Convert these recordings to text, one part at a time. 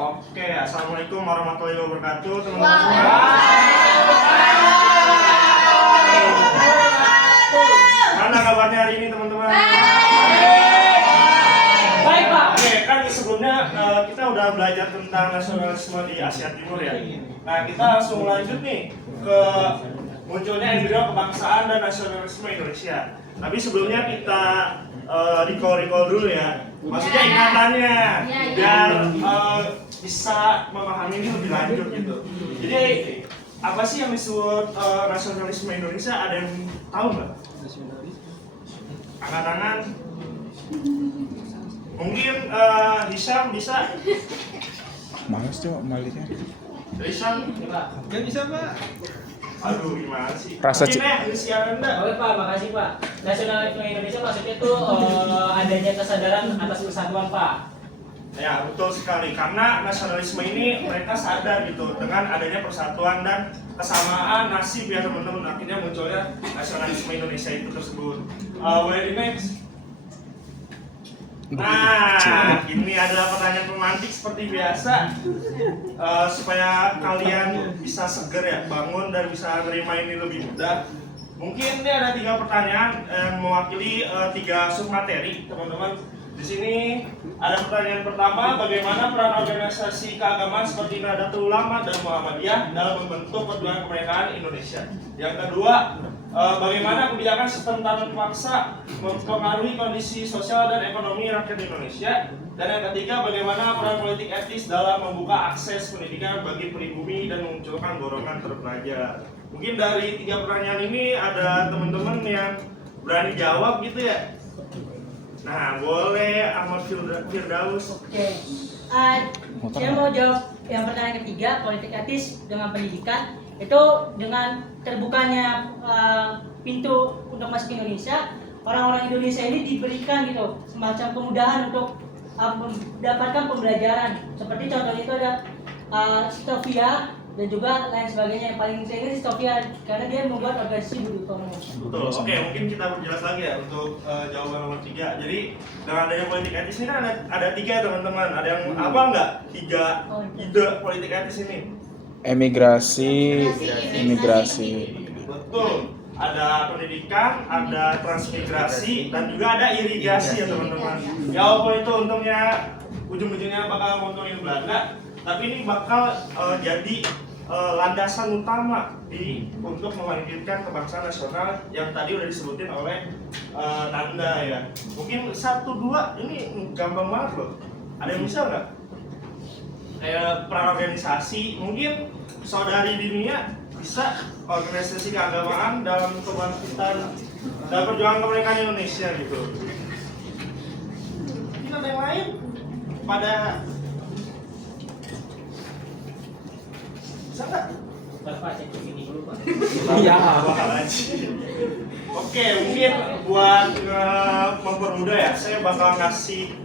Oke, assalamualaikum warahmatullahi wabarakatuh, teman-teman semua. Mana kabarnya hari ini, teman-teman? Baik, Pak. Oke, kan sebelumnya kita udah belajar tentang nasionalisme di Asia Timur ya. Nah, kita langsung lanjut nih ke munculnya embrio kebangsaan dan nasionalisme Indonesia. Tapi sebelumnya kita recall dulu ya. Maksudnya ingatannya biar bisa memahami ini lebih lanjut gitu. Jadi apa sih yang disebut nasionalisme Indonesia? Ada yang tahu nggak? Angkat tangan. Mungkin Hisham bisa. Males tuh maliknya. Hisham Gak bisa, Pak. aduh gimana sih? Rasa Mungkin inisial Anda. Oke, Pak, makasih, Pak. Nasionalisme Indonesia maksudnya tuh adanya kesadaran atas persatuan, Pak. Ya betul sekali, karena nasionalisme ini mereka sadar gitu dengan adanya persatuan dan kesamaan nasib ya teman-teman, akhirnya munculnya nasionalisme Indonesia itu tersebut. Boleh di next? Nah, ini adalah pertanyaan pemantik seperti biasa, supaya kalian bisa seger ya, bangun dan bisa menerima ini lebih mudah. Mungkin ini ada 3 pertanyaan yang mewakili 3 submateri, teman-teman. Di sini ada pertanyaan pertama, bagaimana peran organisasi keagamaan seperti Nahdlatul Ulama dan Muhammadiyah dalam membentuk perjuangan kemerdekaan Indonesia? Yang kedua, bagaimana kebijakan sistem tanam paksa mempengaruhi kondisi sosial dan ekonomi rakyat Indonesia? Dan yang ketiga, bagaimana peran politik etis dalam membuka akses pendidikan bagi pribumi dan memunculkan dorongan terpelajar? Mungkin dari 3 pertanyaan ini ada teman-teman yang berani jawab gitu ya? Nah, boleh Ahmad Firdaus. Oke, saya mau jawab yang pertanyaan ketiga, politik etis dengan pendidikan. Itu dengan terbukanya pintu untuk masuk ke Indonesia, orang-orang Indonesia ini diberikan gitu semacam kemudahan untuk mendapatkan pembelajaran. Seperti contohnya itu ada Stovia dan juga lain sebagainya. Yang paling saya ingat Stovia karena dia membuat organisasi Budi Utomo. Betul. Oke, mungkin kita perjelas lagi ya untuk jawaban nomor 3. Jadi dengan adanya politik etis ini kan ada 3 teman-teman. Ada yang apa nggak? 3 ide politik etis ini. Imigrasi. Betul. Ada pendidikan, ada transmigrasi, dan juga ada irigasi ya teman-teman. Ya walaupun itu untungnya ujung-ujungnya bakal nguntungin Belanda, tapi ini bakal jadi landasan utama untuk melahirkan kebangsaan nasional yang tadi udah disebutin oleh Nanda ya. Mungkin 1-2 ini gampang banget loh. Ada yang bisa nggak? Kayak peran organisasi, mungkin saudari dunia bisa organisasi keagamaan dalam kebangkitan dalam perjuangan kemerdekaan Indonesia gitu. Mungkin ada yang lain pada bisa nggak? Pak, cek ini dulu, Pak. Iya. Oke, mungkin buat mempermudah ya, saya bakal ngasih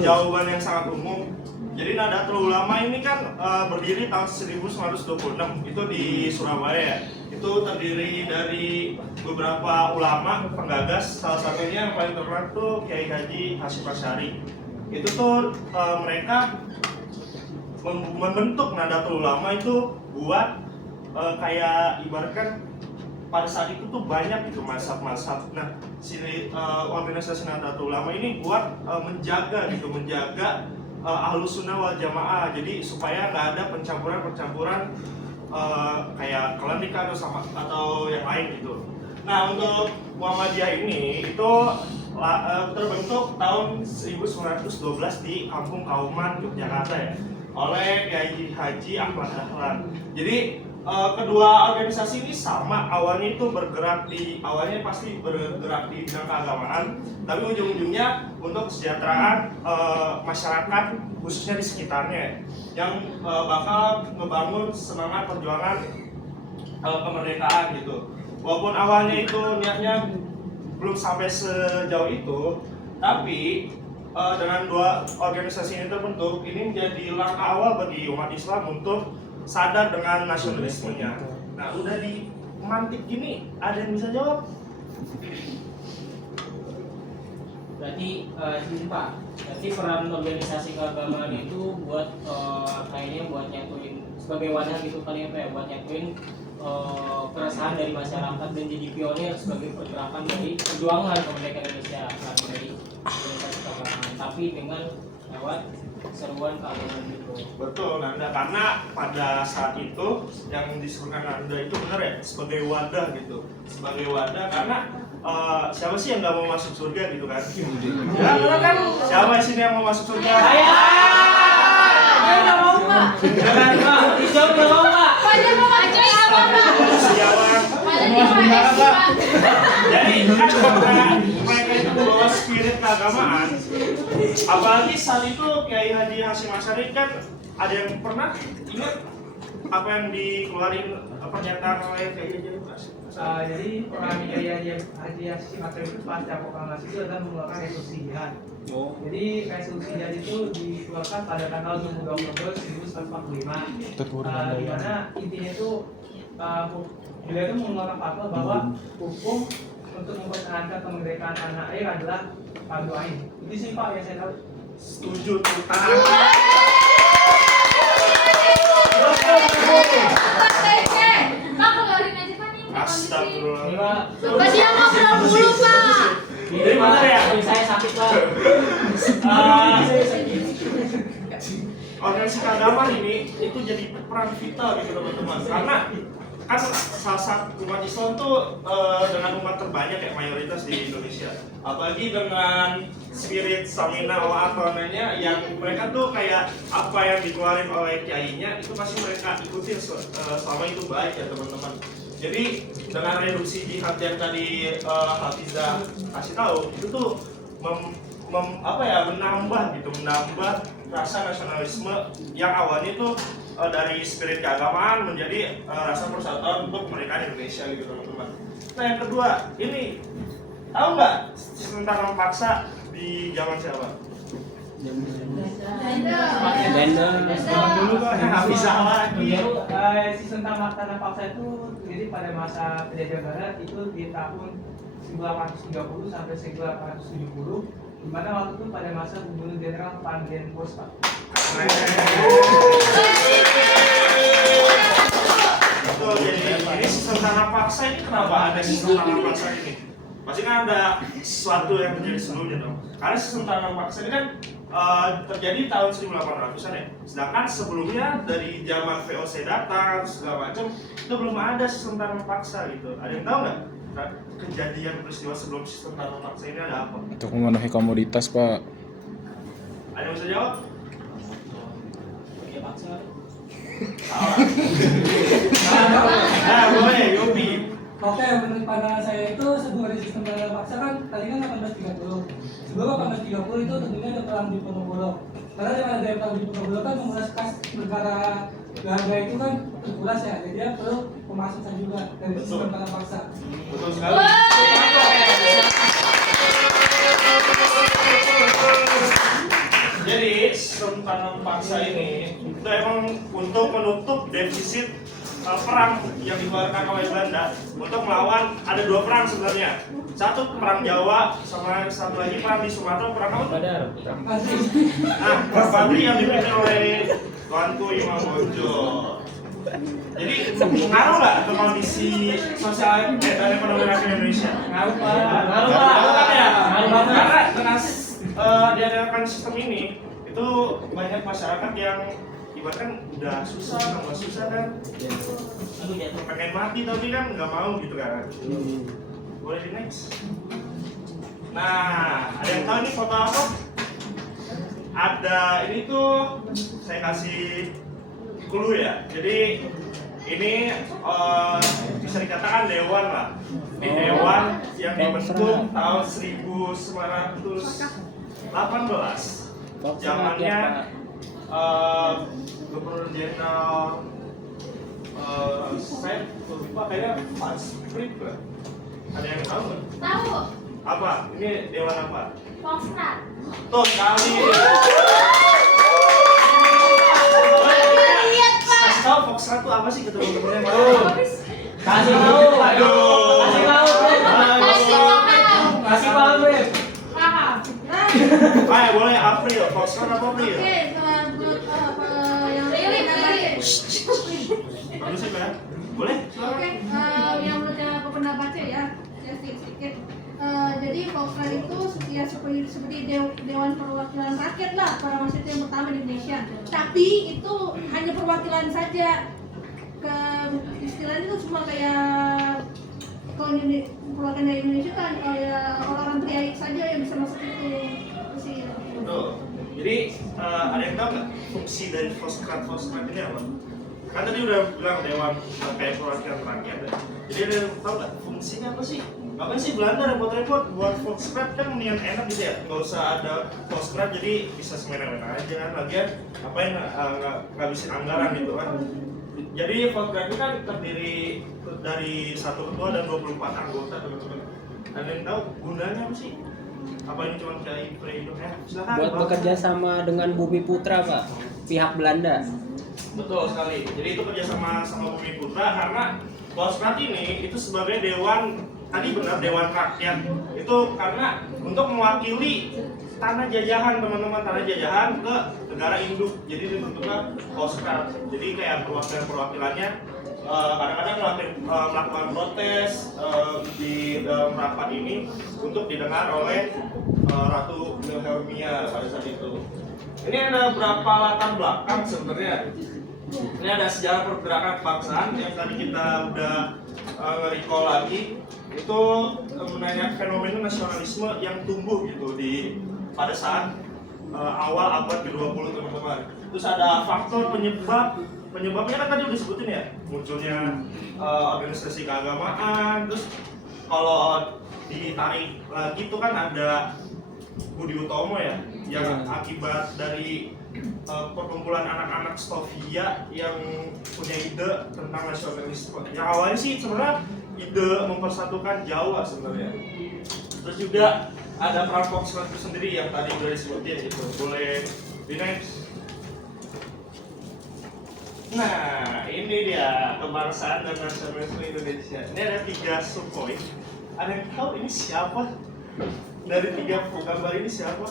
jawaban yang sangat umum. Jadi Nahdlatul Ulama ini kan berdiri tahun 1926, itu di Surabaya. Itu terdiri dari beberapa ulama penggagas, salah satunya yang paling terkenal tuh Kiai Haji Hasyim Asy'ari. Itu tuh mereka membentuk Nahdlatul Ulama itu buat kayak ibaratkan pada saat itu tuh banyak gitu mazhab-mazhab. Nah, organisasi Nahdlatul Ulama ini buat menjaga Ahlus Sunnah wal Jamaah. Jadi supaya nggak ada pencampuran kayak klinik atau yang lain gitu. Nah, untuk Muhammadiyah ini itu terbentuk tahun 1912 di Kampung Kauman, Yogyakarta ya, oleh Kiai Haji Ahmad Dahlan. Jadi kedua organisasi ini sama, awalnya pasti bergerak di bidang keagamaan, tapi ujung-ujungnya untuk kesejahteraan masyarakat khususnya di sekitarnya yang bakal ngebangun semangat perjuangan kemerdekaan gitu. Walaupun awalnya itu niatnya belum sampai sejauh itu, tapi dengan 2 organisasi ini terbentuk, ini menjadi langkah awal bagi umat Islam untuk sadar dengan nasionalismenya. Nah, udah dimantik gini, ada yang bisa jawab? Berarti ini Pak, berarti peran organisasi keagamaan itu buat kayaknya buat nyatuin sebagai wadah gitu kali apa ya, buat nyatuin keresahan dari masyarakat dan jadi pionir sebagai pergerakan dari perjuangan kemerdekaan Indonesia, bukan dari organisasi keagamaan, tapi dengan lewat seruan keagamaan gitu. Betul Nanda, karena pada saat itu yang disuruhkan Nanda itu benar ya, sebagai wadah gitu, sebagai wadah karena siapa sih yang nggak mau masuk surga gitu kan? Ya karena kan siapa sih yang mau masuk surga? Saya nggak mau Pak. jangan Pak, dijawab nggak mau Pak. Jadi kan karena mereka itu bawa spirit keagamaan, apalagi saat itu Kiai Haji Hasyim Asy'ari kan ada yang pernah ingat apa yang dikeluarin pernyataan oleh Kiai Haji Hasyim Asy'ari? Jadi orang Haji Hasyim Asy'ari itu pasca proklamasi itu adalah mengeluarkan resolusi jihad. Jadi resolusi jihad itu dikeluarkan pada tanggal 22 Oktober 1945. Di mana intinya itu beliau itu mengeluarkan fatwa bahwa hukum untuk mempertahankan kemerdekaan tanah air adalah fardu ain. Itu sih Pak yang saya tahu. Setuju tuh. Astagfirullah. Kasih apa belum dulu Pak? Ini mana ya? Saya sakit Pak. Organisasi keagamaan ini itu jadi peran vital gitu teman-teman, karena kan salah satu umat Islam tuh dengan umat terbanyak kayak mayoritas di Indonesia, apalagi dengan spirit stamina apa namanya yang mereka tuh kayak apa yang dikeluarin oleh kiainya itu pasti mereka ikutin selama itu baik ya teman-teman. Jadi dengan reduksi jihad yang tadi Hafizah kasih tahu itu tuh menambah rasa nasionalisme yang awalnya tuh dari spirit keagamaan menjadi rasa persatuan untuk kemerdekaan Indonesia gitu teman-teman. Nah yang kedua ini tahu nggak sistem tanam paksa di zaman siapa? Zaman dulu Pak, Hafizah lagi. Sistem tanah paksa itu jadi pada masa penjajah Barat itu di tahun 1830 sampai 1870, di mana waktu itu pada masa Gubernur Jenderal Panjen Bos Pak. Betul, jadi sistem tanah paksa ini kenapa ada sistem tanah paksa ini? Pasti kan ada sesuatu yang terjadi sebelumnya dong. Karena sistem tanah paksa ini kan terjadi tahun 1800-an ya. Sedangkan sebelumnya dari zaman VOC datang segala macam itu belum ada sistem tanam paksa gitu. Ada yang tahu nggak kejadian peristiwa sebelum sistem tanam paksa ini ada apa? Untuk memenuhi komoditas, Pak. Ada yang bisa jawab? Oke paksa. Nah, boleh, Yobi. Oke, menurut pandangan saya itu sebuah sistem tanah paksa kan tadi kan 1830. Sebelum 1830 itu tentunya ada perang di Ponorogo. Karena dengan adanya perang di Ponorogo kan menguras kas negara Belanda itu kan terkuras ya, jadi dia perlu pemasukan juga dari sistem tanah paksa. Betul sekali. Jadi sistem tanam paksa ini itu emang untuk menutup defisit perang yang dikeluarkan oleh Belanda untuk melawan, ada dua perang sebenarnya, satu perang Jawa sama satu lagi perang di Sumatera, perang apa? Badar. Nah, perang Badri yang dipimpin oleh Tuanku Imam Bonjol. Jadi pengaruh nggak ke kondisi sosial dan ekonomi rakyat Indonesia? Ngaruh Pak. Ngaruh Pak. Kan ya? Ngaruh banget. Karena dengan diadakan sistem ini itu banyak masyarakat yang ibaratkan udah susah, nambah susah kan, Aduh jatuh. pengen mati tapi kan nggak mau gitu kan. Boleh di next. Nah, ada yang tahu ini foto apa? Ada, ini tuh saya kasih clue ya. Jadi ini bisa dikatakan dewan lah. Ini dewan yang dibentuk tahun 1918. Zamannya Gubernur Jenderal saya lupa kayaknya Pak Sprit lah. Ada yang tahu nggak? Tahu, Apa? Ini dewan apa? Foxtrot. Tuh sekali. Lihat Pak. Kasih tahu Foxtrot itu apa sih ke teman-teman yang tahu? Kasih tahu. Aduh. Kasih tahu. Kasih paham. Kasih paham, Beb. Paham. Boleh April, Foxtrot apa April? Oke, yang Bagus sih ya. Boleh? Oke, yang menurut yang aku pernah baca ya sedikit. Jadi Foxtrot itu ya seperti Dewan Perwakilan Rakyat lah pada masa itu yang pertama di Indonesia. Tapi itu hanya perwakilan saja. Istilahnya itu cuma kayak kalau perwakilan dari Indonesia kan orang-orang priayi saja yang bisa masuk itu sih. Betul. Jadi ada yang tahu nggak fungsi dari Foxtrot ini apa? Kan tadi udah bilang Dewan kayak perwakilan rakyat ya. Jadi ada yang tahu nggak fungsinya apa sih? Ngapain sih Belanda repot-repot buat Foxtrot kan mendingan enak gitu ya, nggak usah ada Foxtrot jadi bisa semena-mena aja kan. Lagian ngapain ngabisin anggaran gitu kan. Jadi Foxtrot ini kan terdiri dari 1 ketua dan 24 anggota teman-teman. Ada yang tahu gunanya apa sih? Apa ini cuma kayak hidup ya? Silakan. Buat bekerja sama dengan Bumi Putra, Pak, pihak Belanda. Betul sekali. Jadi itu kerjasama sama Bumi Putra karena Foxtrot ini itu sebagai dewan, tadi benar dewan rakyat itu karena untuk mewakili tanah jajahan teman-teman, tanah jajahan ke negara induk. Jadi dibentuklah Foxtrot. Jadi kayak perwakilannya kadang-kadang melakukan protes di dalam rapat ini untuk didengar oleh Ratu Wilhelmina pada saat itu. Ini ada berapa latar belakang sebenarnya. Ini ada sejarah pergerakan kebangsaan yang tadi kita udah nge-recall lagi. Itu menanyakan fenomena nasionalisme yang tumbuh gitu pada saat awal abad ke-20 teman-teman. Terus ada faktor penyebabnya kan tadi udah disebutin ya, munculnya organisasi keagamaan. Terus kalau ditarik lagi itu kan ada Budi Utomo ya, yang akibat dari perkumpulan anak-anak Stovia yang punya ide tentang nasionalisme. Yang awalnya sih sebenarnya ide mempersatukan Jawa sebenarnya. Terus juga ada peran Foxtrot itu sendiri yang tadi udah disebutin gitu. Boleh di next. Nah, ini dia kebangsaan dan nasionalisme Indonesia. Ini ada 3 subpoin. Ada yang tahu ini siapa? Dari 3 gambar ini siapa?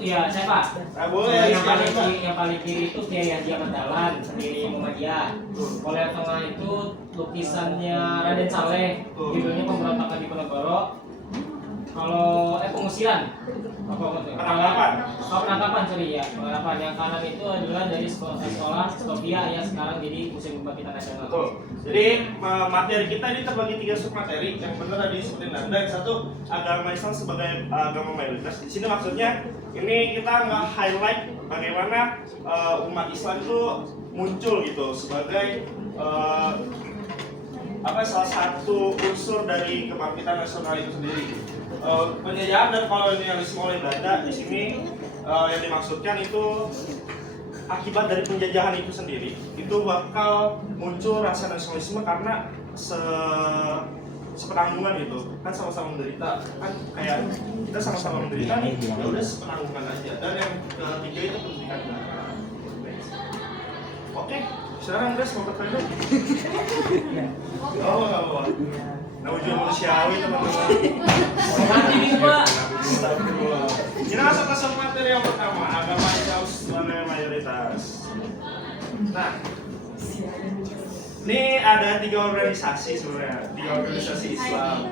Iya, saya Pak. Boleh. Yang paling kiri itu Kiai Haji Ahmad Dahlan di Muhammadiyah. Kalau yang tengah itu lukisannya Raden Saleh, judulnya Pemberontakan Diponegoro. Kalau pengusiran penangkapan sorry ya, penangkapan. Yang kanan itu adalah dari sekolah Stovia yang sekarang jadi Museum Kebangkitan Nasional. Betul. Jadi materi kita ini terbagi 3 submateri. Yang benar tadi sebutin Anda. Yang satu agama Islam sebagai agama mayoritas. Di sini maksudnya ini kita nge-highlight bagaimana umat Islam itu muncul gitu sebagai salah satu unsur dari kebangkitan nasional itu sendiri. Penjajahan dan kolonialisme oleh Belanda di sini yang dimaksudkan itu akibat dari penjajahan itu sendiri itu bakal muncul rasa nasionalisme karena sepenanggungan gitu kan, sama-sama menderita kan, kayak kita sama-sama menderita nih, ya udah sepenanggungan aja. Dan yang ketiga itu pendidikan. Oke, sekarang Andres mau bertanya. Oh, nggak apa-apa. Nah, ujian manusiawi teman-teman. Nanti nih Pak. Kita masuk ke materi yang pertama, agama Islam sebagai mayoritas. Nah, ini ada 3 organisasi sebenarnya, 3 organisasi Islam.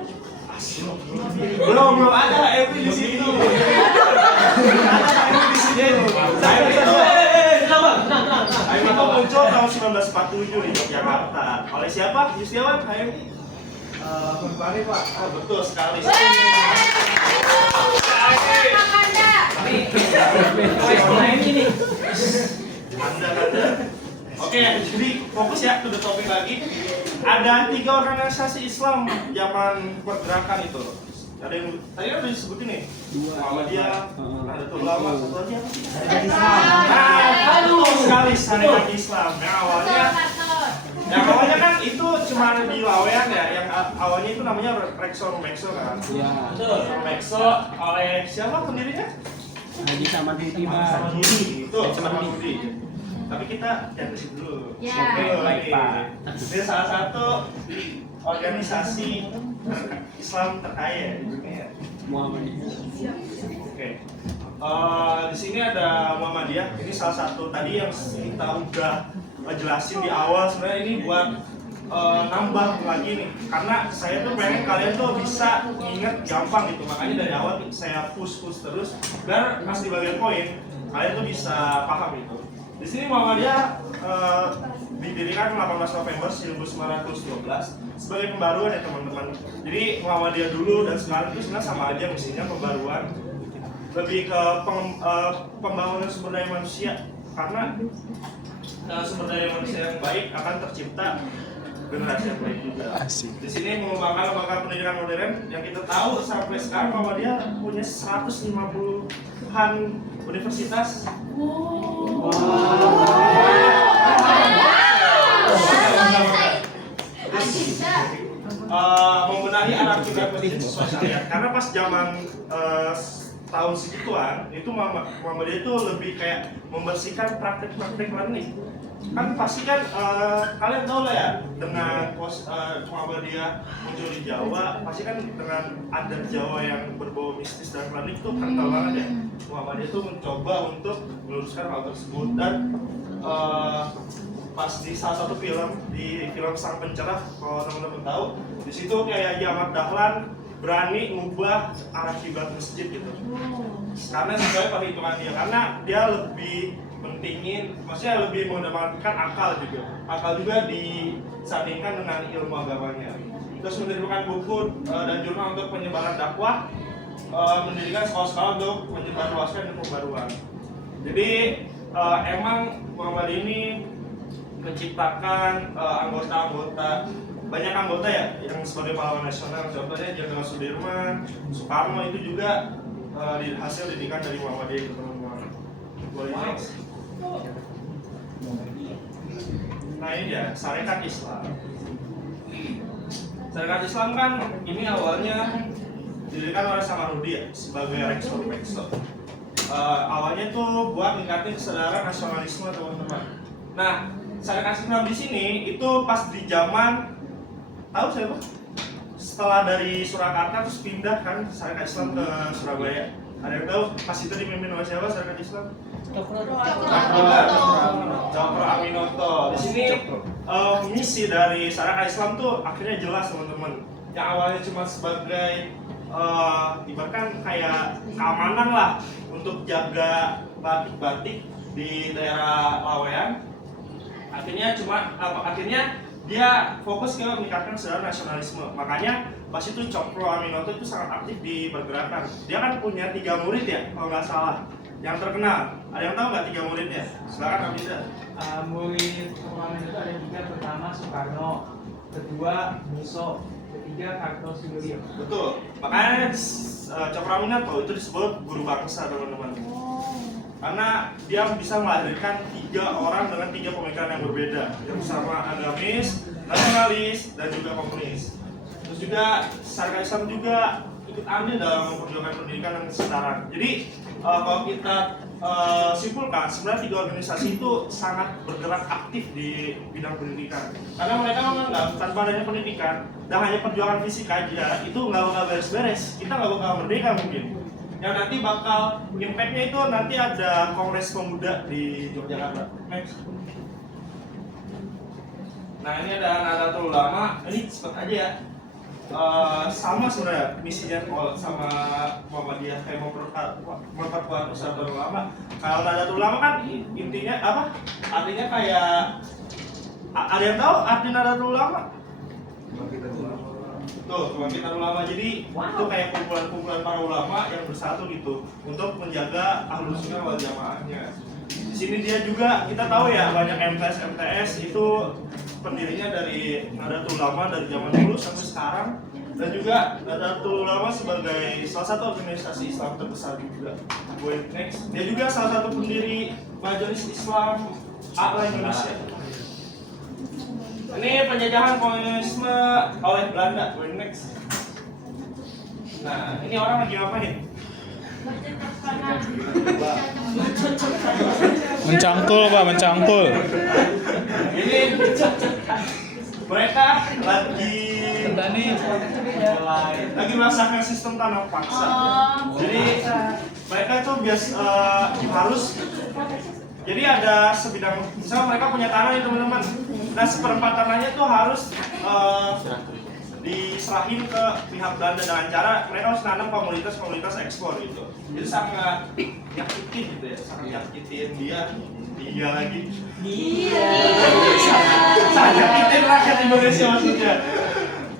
Belum ada Evi di situ. Ada Evi di situ. Evi itu muncul tahun 1947 di Yogyakarta. Oleh siapa? Yustiawan, Evi. Berbalik Pak. Betul sekali. Anda. Oke, jadi fokus ya ke topik lagi. Ada 3 organisasi Islam zaman pergerakan itu. Ada yang tadi udah disebutin nih. Muhammadiyah, Nahdlatul Ulama, satu lagi apa sih? Aduh, sekali Sarekat Islam. Yang awalnya kan itu cuma di Lawean ya, yang awalnya itu namanya Rekso Mekso kan? Iya. Betul. Mekso oleh siapa pendirinya? Haji Samadudi Pak. Samadudi. Itu Samadudi. Tapi kita jangan ke dulu. Ya. Oke, baik Pak. Ini salah satu organisasi Islam terkaya di dunia. Oke. Di sini ada Muhammadiyah. Ini salah satu tadi yang kita udah jelasin di awal. Sebenarnya ini buat nambah lagi nih, karena saya tuh pengen kalian tuh bisa inget gampang gitu. Makanya dari awal saya push terus biar pas di bagian poin kalian tuh bisa paham gitu. Di sini Muhammadiyah didirikan 18 November 1912 sebagai pembaruan ya teman-teman. Jadi Muhammadiyah dulu dan sekarang itu sebenarnya sama aja misinya, pembaruan, lebih ke pembangunan sumber daya manusia, karena sumber daya manusia yang baik akan tercipta generasi yang baik juga. Asik. Di sini mengembangkan lembaga pendidikan modern yang kita tahu sampai sekarang Muhammadiyah punya 150-an universitas. Membenahi anak juga pendidik sesuai syariat, karena pas zaman tahun segituan itu Muhammadiyah itu lebih kayak membersihkan praktek-praktek learning. Kan pasti kan kalian tahu lah ya, dengan Muhammadiyah muncul di Jawa, pasti kan dengan adat Jawa yang berbau mistis dan klinik itu kental banget ya. Muhammadiyah itu mencoba untuk meluruskan hal tersebut, dan pas di salah satu film, di film Sang Pencerah, kalau teman-teman tahu, di situ kayak Ahmad Dahlan berani ngubah arah kiblat masjid gitu. Karena sesuai perhitungan dia, karena dia lebih pentingin, maksudnya lebih mengedepankan akal juga. Akal juga disandingkan dengan ilmu agamanya. Terus menerbitkan buku dan jurnal untuk penyebaran dakwah, mendirikan sekolah-sekolah untuk menyebarluaskan ilmu pembaruan. Jadi emang Muhammadiyah ini menciptakan anggota-anggota, banyak anggota ya yang sebagai pahlawan nasional. Contohnya Jenderal Sudirman, Soekarno itu juga hasil didikan dari Muhammadiyah itu teman-teman. Boleh next. Nah ini dia, Syarikat Islam. Syarikat Islam kan ini awalnya didirikan oleh Samarudi ya, sebagai rektor. Awalnya tuh buat meningkatkan kesadaran nasionalisme teman-teman. Nah, Syarikat Islam di sini itu pas di zaman, tahu siapa? Setelah dari Surakarta terus pindah kan Syarikat Islam ke Surabaya. Ada yang tahu pas itu dipimpin oleh siapa Syarikat Islam? Cokro Aminoto. Di sini misi dari Syarikat Islam tuh akhirnya jelas teman-teman. Yang awalnya cuma sebagai ibaratkan kayak keamanan lah untuk jaga batik-batik di daerah Lawean. Akhirnya dia fokus ke meningkatkan kesadaran nasionalisme. Makanya pas itu Cokro Aminoto itu sangat aktif di pergerakan. Dia kan punya 3 murid ya kalau nggak salah yang terkenal. Ada yang tahu nggak 3 muridnya? Silakan Hamida. Murid Cokro Aminoto ada 3. Pertama Soekarno, kedua Muso, ketiga Kartosuwiryo. Betul. Makanya Cokro Aminoto itu disebut guru bangsa teman-teman. Karena dia bisa melahirkan 3 orang dengan 3 pemikiran yang berbeda, yang sama agamis, nasionalis, dan juga komunis. Terus juga Syarikat Islam juga ikut andil dalam memperjuangkan pendidikan yang setara. Jadi kalau kita simpulkan, sebenarnya 3 organisasi itu sangat bergerak aktif di bidang pendidikan. Karena mereka menganggap tanpa adanya pendidikan dan hanya perjuangan fisik aja itu nggak bakal beres-beres. Kita nggak bakal merdeka mungkin. Yang nanti bakal impact-nya itu nanti ada Kongres Pemuda di Yogyakarta. Next. Nah ini ada Nahdlatul Ulama, ini cepet aja ya. Sama sebenarnya misinya sama Muhammadiyah, kayak memperkuat Nahdlatul Ulama. Kalau Nahdlatul Ulama kan intinya apa? Artinya kayak, ada yang tahu arti Nahdlatul Ulama? Tuh, kebangkitan ulama. Jadi itu kayak kumpulan-kumpulan para ulama yang bersatu gitu untuk menjaga ahlus sunnah wal jamaahnya. Di sini dia juga, kita tahu ya, banyak MTS itu pendirinya dari Nahdlatul Ulama dari zaman dulu sampai sekarang, dan juga Nahdlatul Ulama sebagai salah satu organisasi Islam terbesar juga. Next, dia juga salah satu pendiri Majelis Islam A'la Indonesia. Ini penjajahan komunisme oleh Belanda. Next. Nah, ini orang lagi ngapain? Mencangkul Pak, mencangkul. Ini mereka lagi merasakan sistem tanam paksa. Jadi mereka itu harus, jadi ada sebidang, misalnya mereka punya tanah nih teman-teman. Nah seperempat tanahnya tuh harus diserahin ke pihak Belanda dengan cara mereka harus nanam komoditas ekspor gitu. Jadi sangat nyakitin gitu ya, sangat nyakitin dia lagi. Sangat nyakitin rakyat Indonesia maksudnya.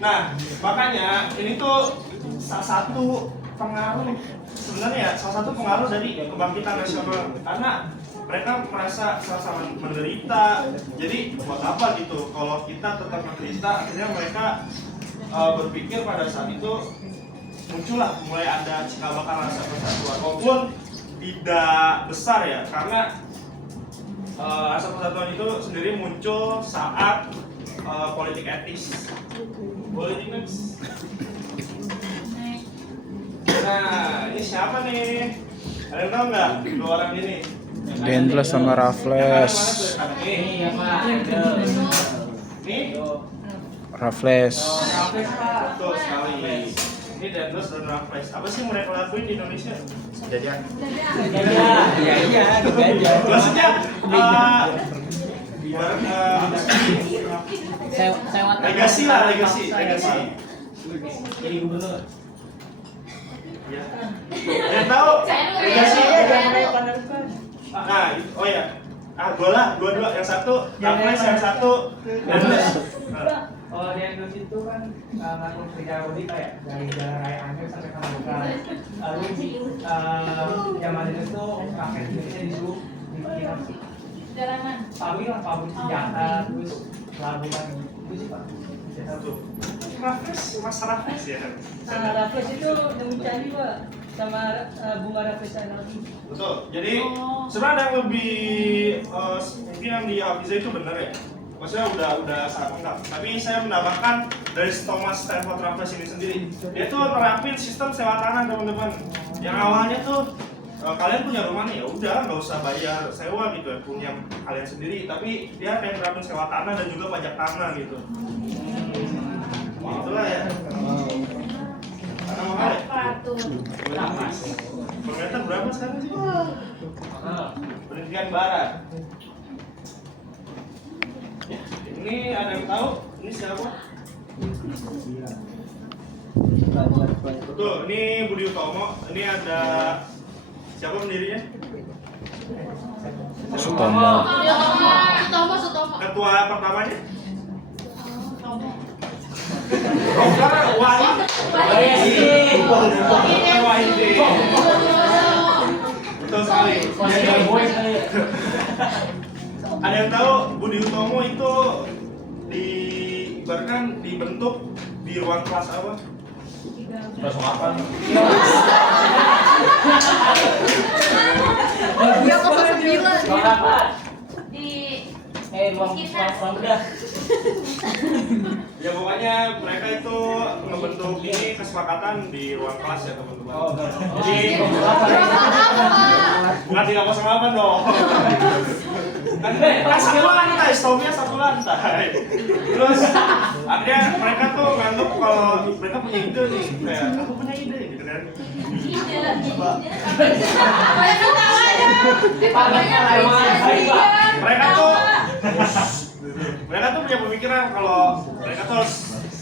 Nah makanya ini tuh salah satu pengaruh sebenarnya, salah satu pengaruh dari kebangkitan nasional, karena mereka merasa sama-sama menderita. Jadi buat apa gitu kalau kita tetap menderita? Akhirnya mereka berpikir pada saat itu muncullah mulai ada cikal bakal rasa persatuan, walaupun tidak besar ya, karena rasa persatuan itu sendiri muncul saat politik etis. Nah, ini siapa nih? Ada yang tahu nggak? Dua orang ini. Dendles sama Raffles. Ini ya Pak. Ini Raffles. betul sekali. Ini Dendles dan Raffles. Apa sih mereka lakuin di Indonesia? Jajan. Maksudnya legasi lah, legasi. Jadi gubernur. Ya. Yang tahu legasi? Nah, oh ya. Dua. Yang satu Raffles, yang satu Dendles. Kalau di Indonesia itu kan ngatur sejarah unik ya, dari Jalan Raya Anggrek sampai Kabupaten. Lalu zaman itu rakyat Indonesia disuruh bikin apa sih? Jalanan. Pabrik senjata, terus pelabuhan itu sih Pak. Raffles, Mas Raffles ya. Raffles itu demi candi Pak, sama bunga Raffles lagi. Betul. Jadi sebenarnya ada yang lebih mungkin yang di Hafiza itu benar ya. Maksudnya udah sangat lengkap. Tapi saya menambahkan dari Thomas Stamford Raffles ini sendiri. Dia tuh nerapin sistem sewa tanah teman-teman. Yang awalnya tuh kalian punya rumah nih, ya udah nggak usah bayar sewa gitu ya, punya kalian sendiri. Tapi dia kayak nerapin sewa tanah dan juga pajak tanah gitu. Itulah ya. Karena mahal ya. Per meter berapa sekarang sih? Pendidikan barat. Ini ada yang tahu? Ini siapa? Betul, ini Budi Utomo. Ini ada siapa pendirinya? Sutomo. Sutomo. Ketua pertamanya? Roger Wahidi. Betul sekali. Ada yang tahu Budi Utomo itu dibentuk di ruang kelas apa? Kelas 8. Dia kelas 9. Apa? Di Ruang bedah. Ya pokoknya mereka itu membentuk ini kesepakatan di ruang kelas ya teman-teman. Jadi bukan 308 dong. Kan satu lantai, stopnya satu lantai. Terus akhirnya mereka tuh nganggep kalau mereka punya ide nih, kayak aku punya ide gitu kan. Mereka tuh punya pemikiran kalau mereka tuh harus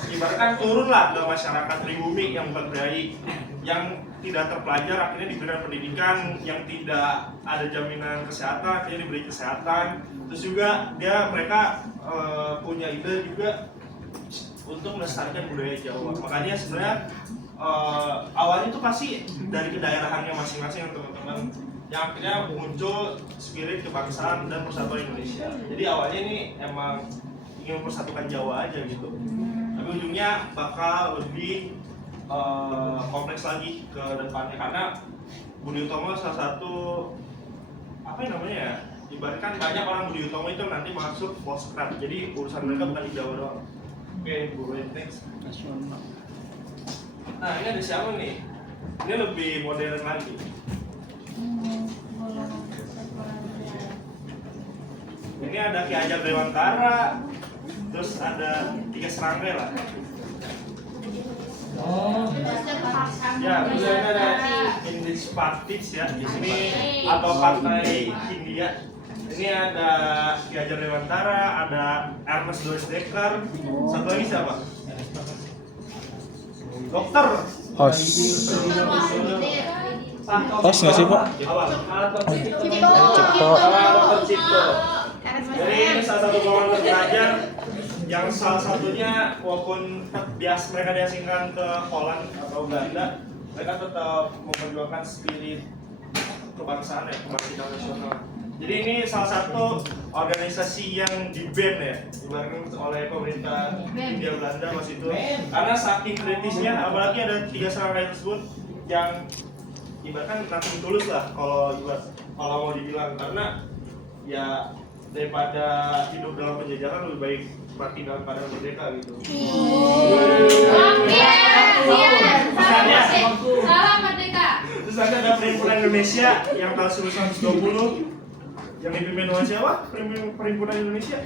ibaratkan turun lah ke masyarakat pribumi yang berbudaya, yang tidak terpelajar akhirnya diberikan pendidikan, yang tidak ada jaminan kesehatan akhirnya diberi kesehatan. Terus juga mereka punya ide juga untuk melestarikan budaya Jawa. Makanya sebenarnya awalnya itu pasti dari kedaerahannya masing-masing teman-teman, yang akhirnya muncul spirit kebangsaan dan persatuan Indonesia. Jadi awalnya ini emang ingin mempersatukan Jawa aja gitu, tapi ujungnya bakal lebih kompleks lagi ke depannya, karena Budi Utomo salah satu apa yang namanya ya, ibaratkan banyak orang Budi Utomo itu nanti masuk Volkskrant, jadi urusan mereka bukan di Jawa doang. Oke, Bu, next. Nah ini ada siapa nih? Ini lebih modern lagi. Ini ada Ki Hajar Dewantara. terus ada 3 serangga lah. Ya, terus ini ada English Parties ya di sini atau Partai Hindia. Ini ada Ki Hajar Dewantara, ada Ernest Louis Dekker, satu lagi siapa? Dokter. Host. Host nggak sih, Pak? Apa? Cipto. Dokter Cipto. Jadi ini salah satu golongan pelajar yang salah satunya walaupun mereka diasingkan ke Holland atau Belanda, mereka tetap memperjuangkan spirit kebangsaan ya, kebangkitan nasional. Jadi ini salah satu organisasi yang di-ban ya, dibareng oleh pemerintah Hindia Belanda pas itu. Karena saking kritisnya, apalagi ada 3 serangga tersebut yang ibaratkan nothing tulus lah kalau mau dibilang, karena ya daripada hidup dalam penjajahan lebih baik mati dalam keadaan merdeka gitu. Salam merdeka. Terus nanti ada Perhimpunan Indonesia yang tahun 1920 yang dipimpin oleh siapa? Perhimpunan Indonesia?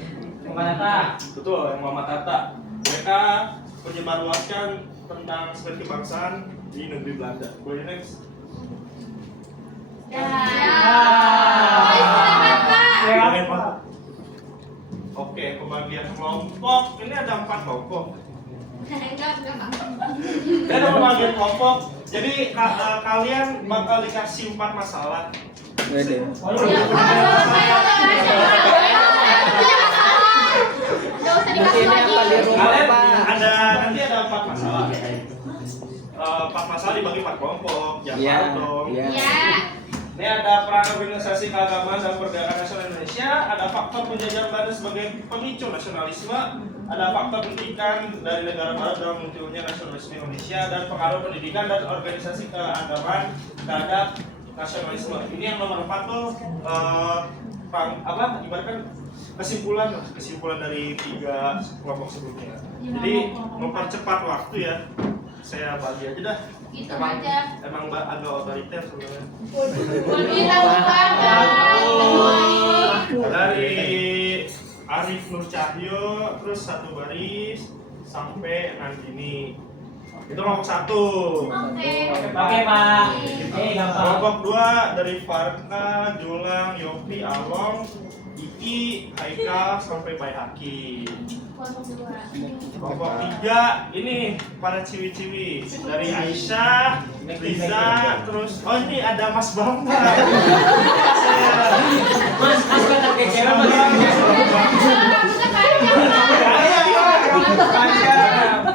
Muhammad Hatta. Betul, yang Muhammad Hatta. Mereka menyebarluaskan tentang spirit kebangsaan di negeri Belanda. Boleh next? Pembagian Pak. Oke, pembagian kelompok. Ini ada 4 kelompok. Ini ada pembagian kelompok. Jadi kalian bakal dikasih 4 masalah. Kalian nanti ada 4 masalah. 4 masalah dibagi 4 kelompok. Jangan dong. Ini ada peran organisasi keagamaan dan pergerakan nasional Indonesia, ada faktor penjajahan Belanda sebagai pemicu nasionalisme, ada faktor pendidikan dari negara barat dalam munculnya nasionalisme Indonesia, dan pengaruh pendidikan dan organisasi keagamaan terhadap nasionalisme. Ini yang nomor 4 tuh ibaratkan kesimpulan dari 3 kelompok sebelumnya. Jadi mempercepat waktu ya, saya bagi aja dah. Emang agak otoriter sebenarnya. Dari Arif Nur Cahyo, terus 1 baris sampai Nandini. Itu kelompok 1. Oke, Pak. Gampang. Kelompok 2 dari Farka, Julang, Yopi, Along, Iki, Haikal sampai Baihaki. Kelompok 3 ini para ciwi-ciwi dari Aisyah, Riza, terus ini ada Mas Bambang. Mas kata kecewa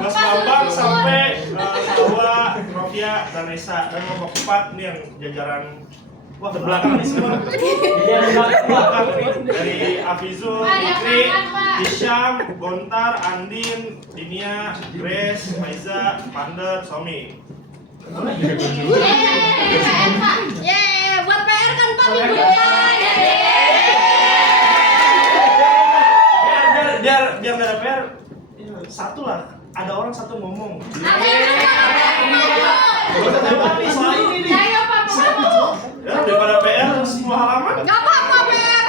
Mas Bambang sampai Hawa, Rofia, dan Resa. Dan kelompok 4 ini yang jajaran terbelakang ini semua. Dari Afizul, Fikri, Hisham, Gontar, Andin, Dinia, Grace, Faiza, Pander, Somi. Buat PR kan Pak minggunya. Biar nggak ada PR, satu lah. Ada orang satu ngomong. Soal ini nih. Ya, daripada PR 10 halaman. Gak apa-apa PR.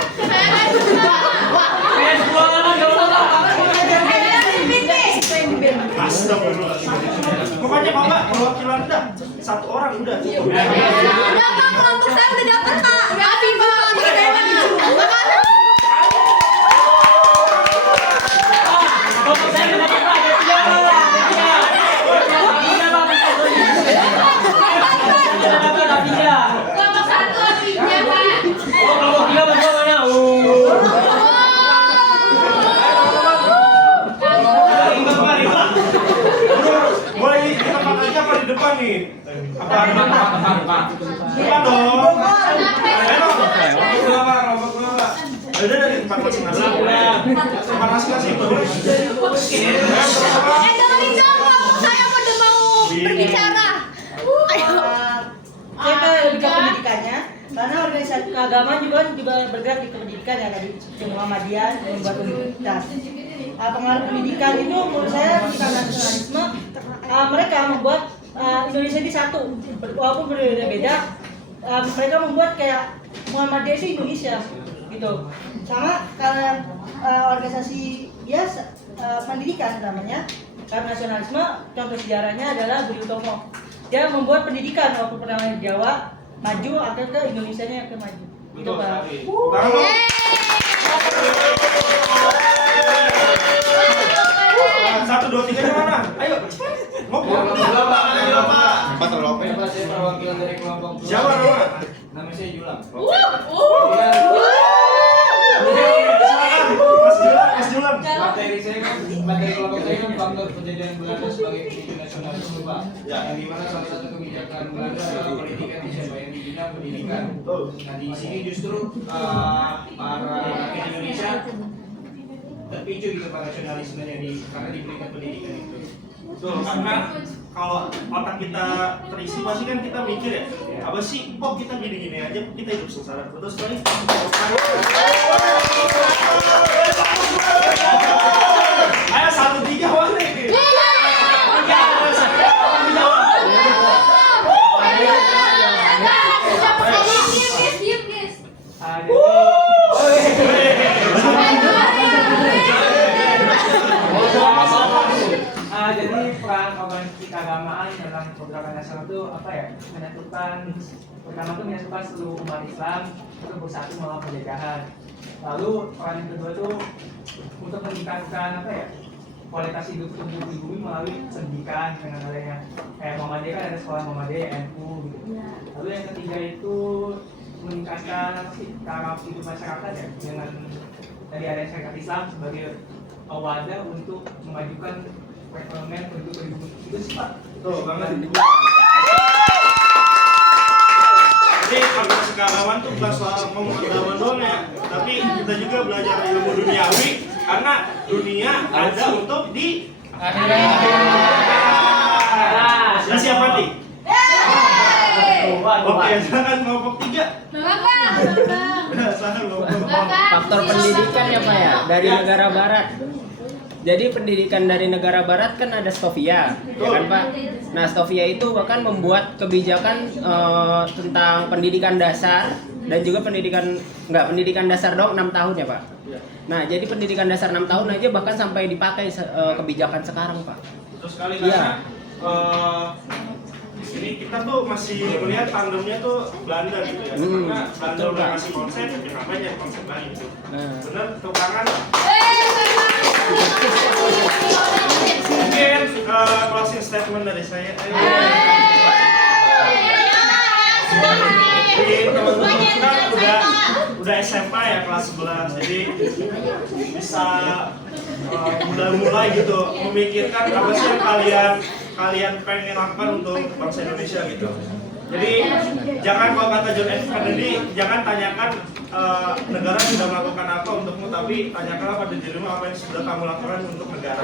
Astagfirullah. Pokoknya Bapak perwakilan dah. 1 orang udah cukup. Udah Pak, kelompok saya udah dapat Pak. Tapi Pak, kelompok 1 artinya Pak. Kelompok 3 bagaimana? Boleh di tempat aja apa di depan nih? Apa di depan? Depan dong. Kelompok berapa? Ada dari tempat masing-masing. Tempat masing-masing. Dengerin dong kelompok saya pada mau berbicara. Ayo. Saya lebih ke pendidikannya, karena organisasi keagamaan juga bergerak di pendidikan ya, tadi seperti Muhammadiyah yang membuat universitas. Pengaruh pendidikan itu menurut saya pendidikan nasionalisme, mereka membuat Indonesia ini satu, walaupun berbeda-beda. Mereka membuat kayak Muhammadiyah itu Indonesia gitu. Sama kalian organisasi dia pendidikan namanya karena nasionalisme. Contoh sejarahnya adalah Budi Utomo. Dia membuat pendidikan waktu pertama di Jawa maju akhir ke Indonesianya ke maju. Gitu, Betul Pak. sekali. Satu, dua, tiga mana? Ayo, ngobrol. Pak, saya perwakilan dari kelompok dua. Siapa nama? Nama saya Julang. Mas Julan. Materi saya kan, materi kelompok saya kan faktor kejadian Belanda sebagai pemicu nasionalisme, Pak. Yang dimana salah satu kebijakan Belanda adalah pendidikan di siapa yang dibina pendidikan. Nah di sini justru para rakyat Indonesia terpicu gitu para nasionalismenya karena diberikan pendidikan itu. Betul, karena kalau otak kita terisi pasti kan kita mikir ya, apa sih kok kita gini-gini aja, kita hidup sengsara. Betul sekali. Ayo 1-3 mana ini? Jadi peran organisasi keagamaan dalam pergerakan nasional itu apa ya? Menyatukan, pertama itu menyatukan seluruh umat Islam untuk bersatu melawan penjajahan. Lalu peran yang kedua itu untuk meningkatkan apa ya? Kualitas hidup tumbuh di bumi melalui pendidikan dengan adanya Muhammadiyah kan ada sekolah Muhammadiyah NU gitu. Lalu yang ketiga itu meningkatkan apa sih taraf hidup masyarakat ya dengan dari adanya syariat Islam sebagai wadah untuk memajukan perekonomian penduduk pribumi. Itu sih Pak. Tuh banget. Jadi organisasi keagamaan tuh bukan soal ngomong agama doang ya, tapi kita juga belajar ilmu duniawi karena dunia ada untuk di Nah, siapa nih? Oke, silakan kelompok 3. Silakan kelompok. Faktor pendidikan ya Pak ya dari negara barat. Jadi pendidikan dari negara barat kan ada Stovia, ya kan Pak? Nah Stovia itu bahkan membuat kebijakan tentang pendidikan dasar dan juga pendidikan dasar dong 6 tahun ya Pak. Nah jadi pendidikan dasar 6 tahun aja bahkan sampai dipakai kebijakan sekarang Pak. Terus sekali karena ini kita tuh masih melihat tandemnya tuh Belanda gitu ya. Karena Belanda udah ngasih konsep, kenapa ya konsep lain itu. Bener, tepuk tangan. Mungkin closing statement dari saya. Jadi teman-teman kita udah SMA ya kelas 11, jadi bisa mulai gitu memikirkan apa sih yang kalian pengen lakukan untuk bangsa Indonesia gitu. Jadi jangan, kalau kata John F. Kennedy, jangan tanyakan negara sudah melakukan apa untukmu, tapi tanyakanlah pada dirimu apa yang sudah kamu lakukan untuk negara.